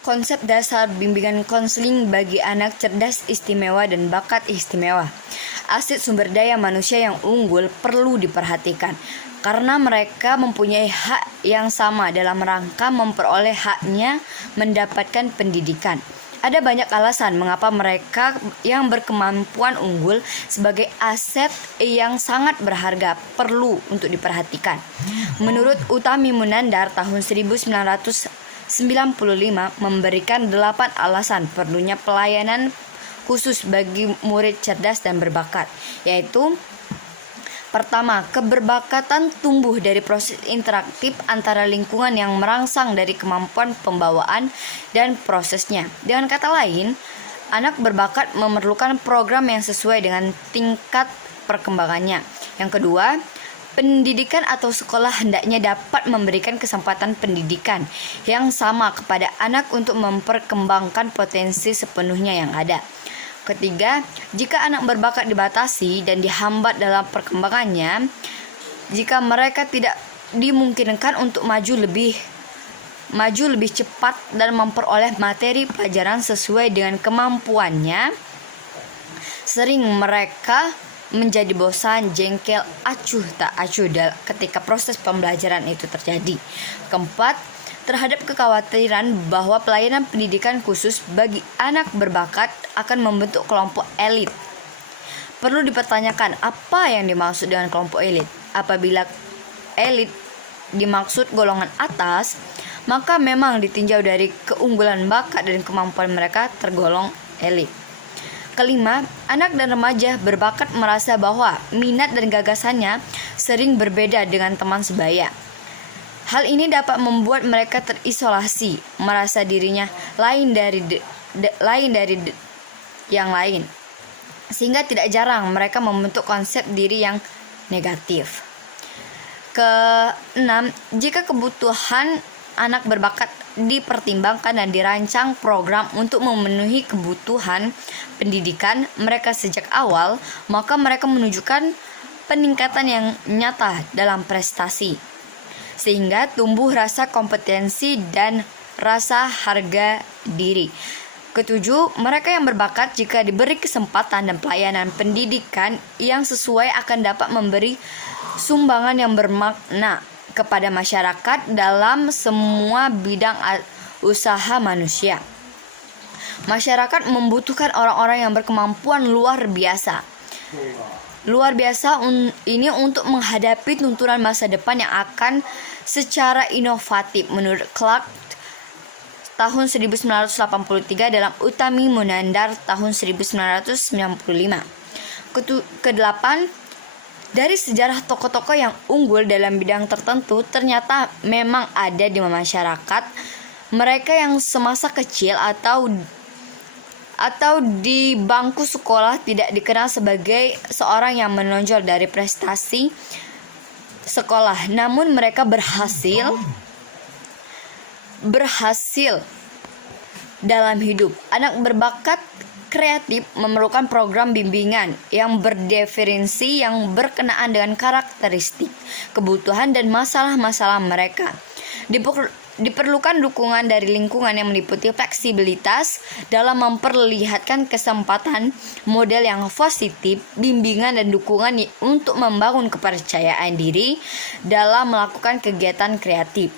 Konsep dasar bimbingan konseling bagi anak cerdas istimewa dan bakat istimewa. Aset sumber daya manusia yang unggul perlu diperhatikan karena mereka mempunyai hak yang sama dalam rangka memperoleh haknya mendapatkan pendidikan. Ada banyak alasan mengapa mereka yang berkemampuan unggul sebagai aset yang sangat berharga perlu untuk diperhatikan. Menurut Utami Munandar tahun 1995 memberikan 8 alasan perlunya pelayanan khusus bagi murid cerdas dan berbakat, yaitu: pertama, keberbakatan tumbuh dari proses interaktif antara lingkungan yang merangsang dari kemampuan pembawaan dan prosesnya. Dengan kata lain, anak berbakat memerlukan program yang sesuai dengan tingkat perkembangannya. Yang kedua, pendidikan atau sekolah hendaknya dapat memberikan kesempatan pendidikan yang sama kepada anak untuk memperkembangkan potensi sepenuhnya yang ada. Ketiga, jika anak berbakat dibatasi dan dihambat dalam perkembangannya, jika mereka tidak dimungkinkan untuk maju lebih cepat dan memperoleh materi pelajaran sesuai dengan kemampuannya, sering mereka menjadi bosan, jengkel, acuh tak acuh ketika proses pembelajaran itu terjadi. Keempat, terhadap kekhawatiran bahwa pelayanan pendidikan khusus bagi anak berbakat akan membentuk kelompok elit. Perlu dipertanyakan apa yang dimaksud dengan kelompok elit. Apabila elit dimaksud golongan atas, maka memang ditinjau dari keunggulan bakat dan kemampuan mereka tergolong elit. Kelima, anak dan remaja berbakat merasa bahwa minat dan gagasannya sering berbeda dengan teman sebaya. Hal ini dapat membuat mereka terisolasi, merasa dirinya lain dari yang lain, sehingga tidak jarang mereka membentuk konsep diri yang negatif. Keenam, jika kebutuhan anak berbakat dipertimbangkan dan dirancang program untuk memenuhi kebutuhan pendidikan mereka sejak awal, maka mereka menunjukkan peningkatan yang nyata dalam prestasi, sehingga tumbuh rasa kompetensi dan rasa harga diri. Ketujuh, mereka yang berbakat jika diberi kesempatan dan pelayanan pendidikan yang sesuai akan dapat memberi sumbangan yang bermakna kepada masyarakat dalam semua bidang usaha manusia. Masyarakat membutuhkan orang-orang yang berkemampuan luar biasa ini untuk menghadapi tuntunan masa depan yang akan secara inovatif, menurut Clark tahun 1983 dalam Utami Munandar tahun 1995. Kedelapan, dari sejarah tokoh-tokoh yang unggul dalam bidang tertentu ternyata memang ada di masyarakat. Mereka yang semasa kecil atau di bangku sekolah tidak dikenal sebagai seorang yang menonjol dari prestasi sekolah, namun mereka berhasil dalam hidup. Anak berbakat kreatif memerlukan program bimbingan yang berdefinisi yang berkenaan dengan karakteristik, kebutuhan, dan masalah-masalah mereka. Diperlukan dukungan dari lingkungan yang meliputi fleksibilitas dalam memperlihatkan kesempatan, model yang positif, bimbingan dan dukungan untuk membangun kepercayaan diri dalam melakukan kegiatan kreatif,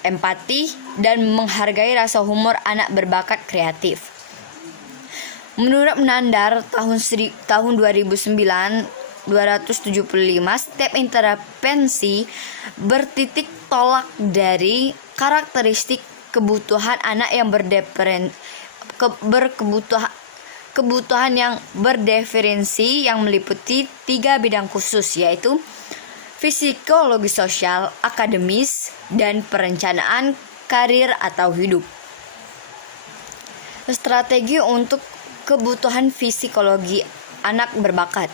empati, dan menghargai rasa humor anak berbakat kreatif. Menurut Munandar tahun 2009 275, step intervensi bertitik tolak dari karakteristik kebutuhan anak yang kebutuhan yang berdefinisi yang meliputi 3 bidang khusus, yaitu psikologi sosial, akademis, dan perencanaan karir atau hidup. Strategi untuk kebutuhan psikologi anak berbakat.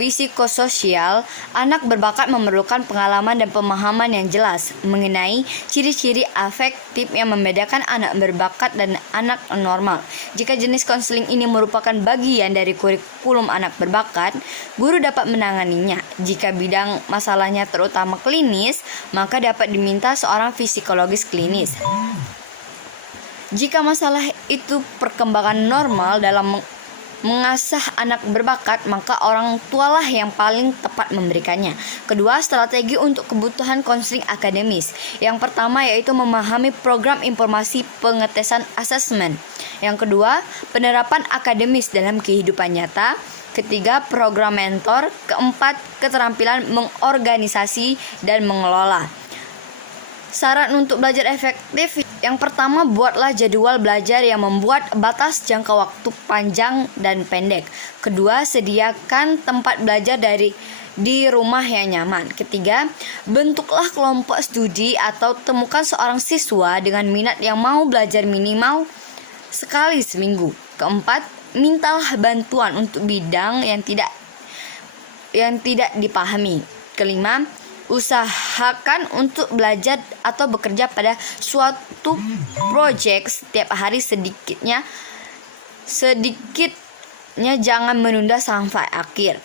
Psikososial, anak berbakat memerlukan pengalaman dan pemahaman yang jelas mengenai ciri-ciri afektif yang membedakan anak berbakat dan anak normal. Jika jenis konseling ini merupakan bagian dari kurikulum anak berbakat, guru dapat menanganinya. Jika bidang masalahnya terutama klinis, maka dapat diminta seorang psikologis klinis. Jika masalah itu perkembangan normal dalam mengasah anak berbakat, maka orang tualah yang paling tepat memberikannya. Kedua, strategi untuk kebutuhan konseling akademis. Yang pertama yaitu memahami program informasi pengetesan asesmen. Yang kedua, penerapan akademis dalam kehidupan nyata. Ketiga, program mentor. Keempat, keterampilan mengorganisasi dan mengelola. Saran untuk belajar efektif. Yang pertama, buatlah jadwal belajar yang membuat batas jangka waktu panjang dan pendek. Kedua, sediakan tempat belajar di rumah yang nyaman. Ketiga, bentuklah kelompok studi atau temukan seorang siswa dengan minat yang mau belajar minimal sekali seminggu. Keempat, mintalah bantuan untuk bidang yang tidak dipahami. Kelima, usahakan untuk belajar atau bekerja pada suatu proyek setiap hari sedikitnya jangan menunda sampai akhir.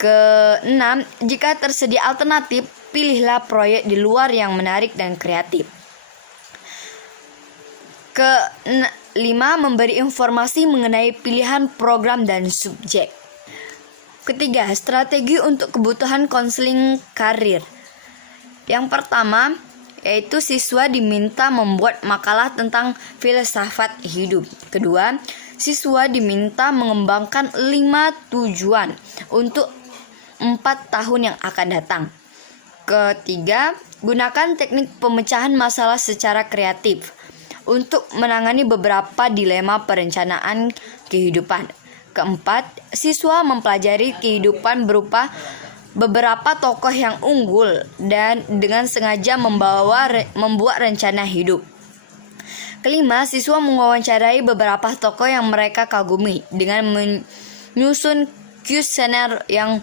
Keenam, jika tersedia alternatif, pilihlah proyek di luar yang menarik dan kreatif. Kelima, memberi informasi mengenai pilihan program dan subjek. Ketiga, strategi untuk kebutuhan konseling karir. Yang pertama, yaitu siswa diminta membuat makalah tentang filsafat hidup. Kedua, siswa diminta mengembangkan 5 tujuan untuk 4 tahun yang akan datang. Ketiga, gunakan teknik pemecahan masalah secara kreatif untuk menangani beberapa dilema perencanaan kehidupan. Keempat, siswa mempelajari kehidupan berupa beberapa tokoh yang unggul dan dengan sengaja membuat rencana hidup. Kelima, siswa mewawancarai beberapa tokoh yang mereka kagumi dengan menyusun kuesioner yang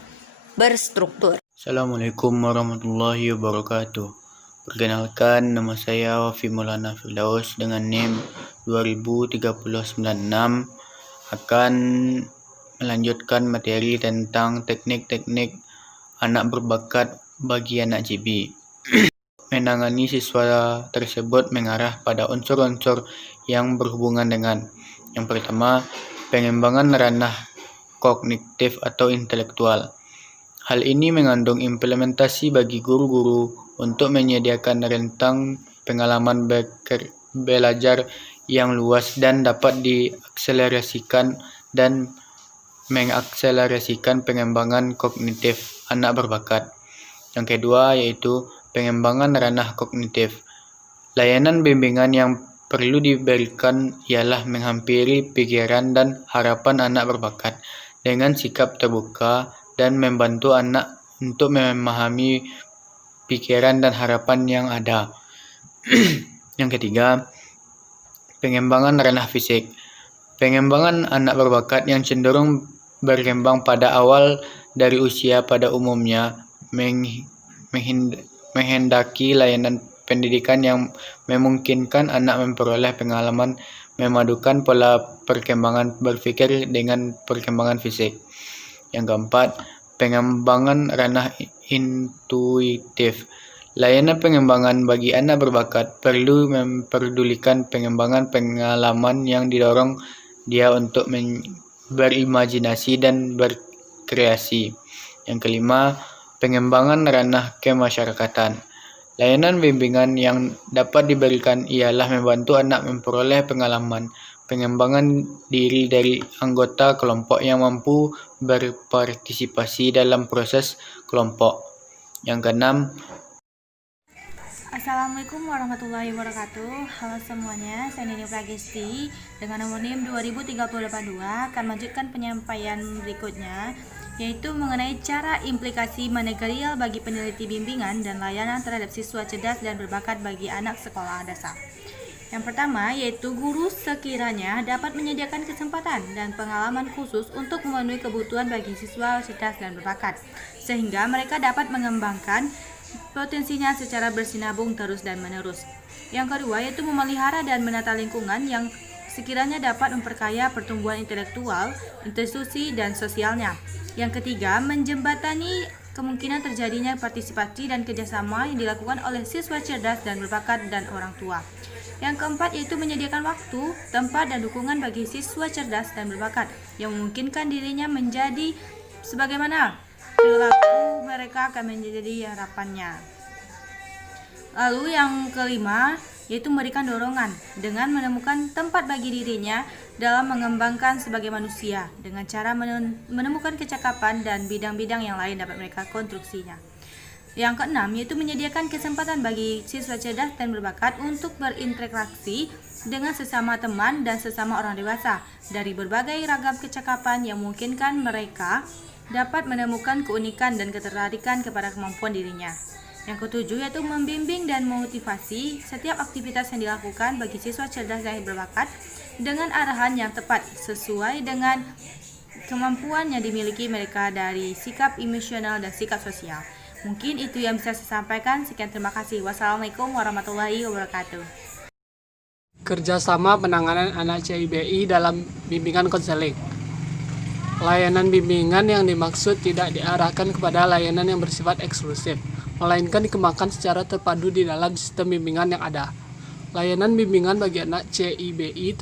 berstruktur. Assalamualaikum warahmatullahi wabarakatuh. Perkenalkan, nama saya Wafi Maulana Firdaus dengan NIM 20396 akan melanjutkan materi tentang teknik-teknik anak berbakat bagi anak JB. Menangani siswa tersebut mengarah pada unsur-unsur yang berhubungan dengan yang pertama, pengembangan ranah kognitif atau intelektual. Hal ini mengandung implementasi bagi guru-guru untuk menyediakan rentang pengalaman belajar yang luas dan dapat diakselerasikan dan mengakselerasikan pengembangan kognitif anak berbakat. Yang kedua yaitu pengembangan ranah kognitif. Layanan bimbingan yang perlu diberikan ialah menghampiri pikiran dan harapan anak berbakat dengan sikap terbuka dan membantu anak untuk memahami pikiran dan harapan yang ada. Yang ketiga, pengembangan ranah fisik. Pengembangan anak berbakat yang cenderung berkembang pada awal dari usia pada umumnya menghendaki layanan pendidikan yang memungkinkan anak memperoleh pengalaman memadukan pola perkembangan berpikir dengan perkembangan fisik. Yang keempat, pengembangan ranah intuitif. Layanan pengembangan bagi anak berbakat perlu memperdulikan pengembangan pengalaman yang didorong dia untuk berimajinasi dan berkreasi. Yang kelima, pengembangan ranah kemasyarakatan. Layanan bimbingan yang dapat diberikan ialah membantu anak memperoleh pengalaman pengembangan diri dari anggota kelompok yang mampu berpartisipasi dalam proses kelompok. Yang keenam, Assalamualaikum warahmatullahi wabarakatuh. Halo semuanya, saya Nini Pragesti dengan nomor NIM 20382 akan melanjutkan penyampaian berikutnya, yaitu mengenai cara implikasi manajerial bagi peneliti bimbingan dan layanan terhadap siswa cerdas dan berbakat bagi anak sekolah dasar. Yang pertama yaitu guru sekiranya dapat menyediakan kesempatan dan pengalaman khusus untuk memenuhi kebutuhan bagi siswa cerdas dan berbakat, sehingga mereka dapat mengembangkan potensinya secara bersinabung terus dan menerus. Yang kedua yaitu memelihara dan menata lingkungan yang sekiranya dapat memperkaya pertumbuhan intelektual, institusi, dan sosialnya. Yang ketiga, menjembatani kemungkinan terjadinya partisipasi dan kerjasama yang dilakukan oleh siswa cerdas dan berbakat dan orang tua. Yang keempat yaitu menyediakan waktu, tempat, dan dukungan bagi siswa cerdas dan berbakat yang memungkinkan dirinya menjadi sebagaimana perilaku mereka akan menjadi harapannya. Lalu yang kelima yaitu memberikan dorongan dengan menemukan tempat bagi dirinya dalam mengembangkan sebagai manusia dengan cara menemukan kecakapan dan bidang-bidang yang lain dapat mereka konstruksinya. Yang keenam yaitu menyediakan kesempatan bagi siswa cerdas dan berbakat untuk berinteraksi dengan sesama teman dan sesama orang dewasa dari berbagai ragam kecakapan yang memungkinkan mereka dapat menemukan keunikan dan ketertarikan kepada kemampuan dirinya. Yang ketujuh yaitu membimbing dan memotivasi setiap aktivitas yang dilakukan bagi siswa cerdas dan berbakat dengan arahan yang tepat sesuai dengan kemampuan yang dimiliki mereka dari sikap emosional dan sikap sosial. Mungkin itu yang bisa saya sampaikan. Sekian, terima kasih. Wassalamualaikum warahmatullahi wabarakatuh. Kerjasama penanganan anak CIBI dalam bimbingan konseling. Layanan bimbingan yang dimaksud tidak diarahkan kepada layanan yang bersifat eksklusif, melainkan dikembangkan secara terpadu di dalam sistem bimbingan yang ada. Layanan bimbingan bagi anak CIBI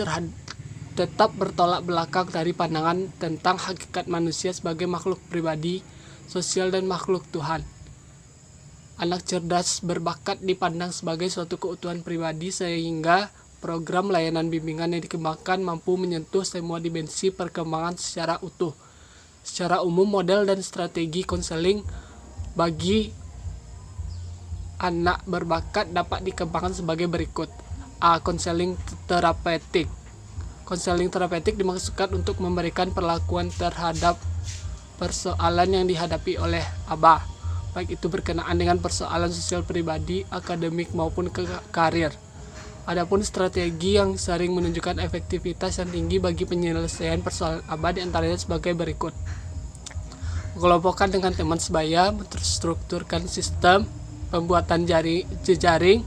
tetap bertolak belakang dari pandangan tentang hakikat manusia sebagai makhluk pribadi, sosial, dan makhluk Tuhan. Anak cerdas berbakat dipandang sebagai suatu keutuhan pribadi sehingga program layanan bimbingan yang dikembangkan mampu menyentuh semua dimensi perkembangan secara utuh. Secara umum, model dan strategi konseling bagi anak berbakat dapat dikembangkan sebagai berikut. A. Konseling terapeutik. Konseling terapeutik dimaksudkan untuk memberikan perlakuan terhadap persoalan yang dihadapi oleh ABA, baik itu berkenaan dengan persoalan sosial pribadi, akademik, maupun karir. Adapun strategi yang sering menunjukkan efektivitas yang tinggi bagi penyelesaian persoalan ABA diantaranya sebagai berikut. Mengelompokkan dengan teman sebaya, menstrukturkan sistem, pembuatan jejaring,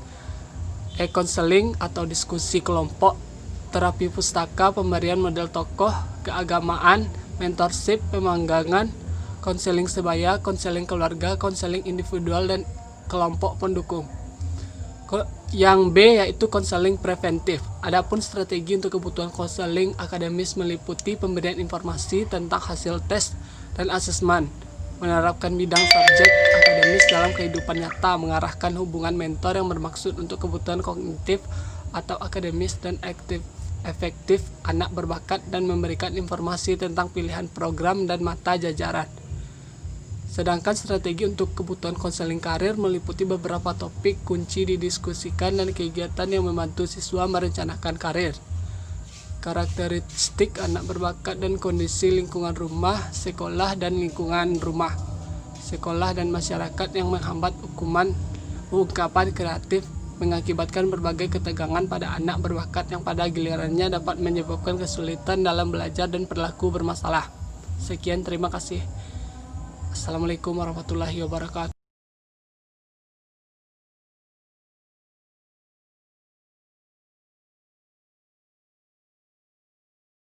e-konseling atau diskusi kelompok, terapi pustaka, pemberian model tokoh, keagamaan, mentorship, pemanggangan, konseling sebaya, konseling keluarga, konseling individual, dan kelompok pendukung. Yang B yaitu konseling preventif. Adapun strategi untuk kebutuhan konseling akademis meliputi pemberian informasi tentang hasil tes dan asesmen, menerapkan bidang subjek akademis dalam kehidupan nyata, mengarahkan hubungan mentor yang bermaksud untuk kebutuhan kognitif atau akademis dan efektif anak berbakat, dan memberikan informasi tentang pilihan program dan mata jajaran. Sedangkan strategi untuk kebutuhan konseling karir meliputi beberapa topik kunci didiskusikan dan kegiatan yang membantu siswa merencanakan karir. Karakteristik anak berbakat dan kondisi lingkungan rumah, sekolah dan lingkungan rumah, sekolah dan masyarakat yang menghambat ungkapan kreatif, mengakibatkan berbagai ketegangan pada anak berbakat yang pada gilirannya dapat menyebabkan kesulitan dalam belajar dan perilaku bermasalah. Sekian, terima kasih. Assalamualaikum warahmatullahi wabarakatuh.